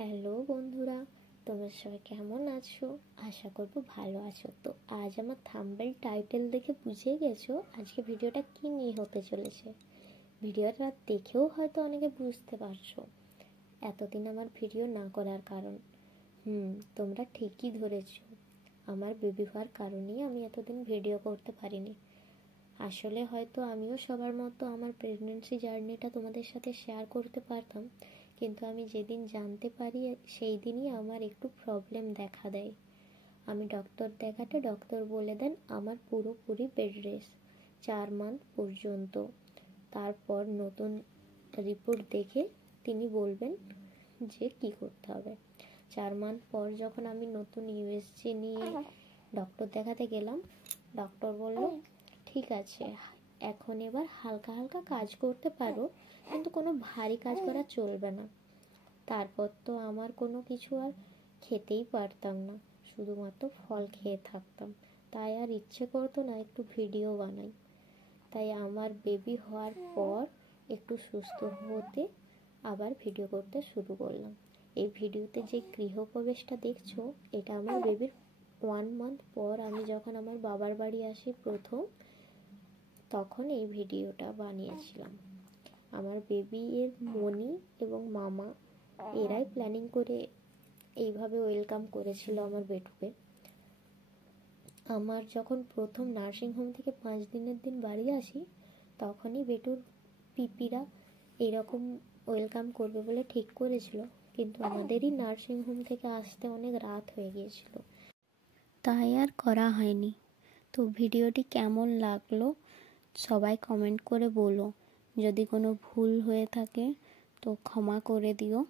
Hello বন্ধুরা, তোমরা সবাই কেমন আছো? আশা করব ভালো আছো। তো আজ আমার থাম্বনেল টাইটেল দেখে বুঝে গেছো আজকে ভিডিওটা কি নিয়ে হতে চলেছে। ভিডিওটা দেখেও হয়তো অনেকে বুঝতে পারছো এতদিন আমার ভিডিও না করার কারণ। তোমরা ঠিকই ধরেছো, আমার বেবি হওয়ার কারণেই আমি এতদিন ভিডিও করতে পারিনি। আসলে হয়তো আমিও সবার মতো আমার প্রেগনেন্সি জার্নিটা তোমাদের সাথে শেয়ার করতে পারতাম, কিন্তু আমি যেদিন জানতে পারি সেই দিনই আমার একটু প্রবলেম দেখা দেয়। আমি ডক্টর দেখাতে ডক্টর বলে দেন আমার পুরোপুরি বেড রেস্ট 4 মান্থ পর্যন্ত। তারপর নতুন রিপোর্ট দেখে তিনি বলবেন যে কি করতে হবে। 4 মান্থ পর যখন আমি নতুন ইউএসজি নিয়ে ডক্টর দেখাতে গেলাম, ডক্টর বলল ঠিক আছে, এখন এবার হালকা হালকা কাজ করতে পারো, কিন্তু কোনো ভারী কাজ করা চলবে না। তারপর তো আমার কোনো কিছু আর খেতেই পারতাম না, শুধুমাত্র ফল খেয়ে থাকতাম। তাই আর ইচ্ছে করতো না একটু ভিডিও বানাই। তাই আমার বেবি হওয়ার পর একটু সুস্থ হতে আবার ভিডিও করতে শুরু করলাম। এই ভিডিওতে যে গৃহপ্রবেশটা দেখছো, এটা আমার বেবির 1 মান্থ পর আমি যখন আমার বাবার বাড়ি আসি প্রথম, তখন এই ভিডিওটা বানিয়েছিলাম। আমার বেবি এর মনি এবং মামা এরাই প্ল্যানিং করে এইভাবে ওয়েলকাম করেছিল আমার বেটুকে। আমার যখন প্রথম নার্সিংহোম থেকে 5 দিনের দিন বাড়ি আসি, তখনই বেটুর পিপিরা এরকম ওয়েলকাম করবে বলে ঠিক করেছিল, কিন্তু আমাদেরই নার্সিংহোম থেকে আসতে অনেক রাত হয়ে গিয়েছিল, তাই আর করা হয়নি। তো ভিডিওটি কেমন লাগলো সবাই কমেন্ট করে বলো। যদি কোনো ভুল হয়ে থাকে তো ক্ষমা করে দিও।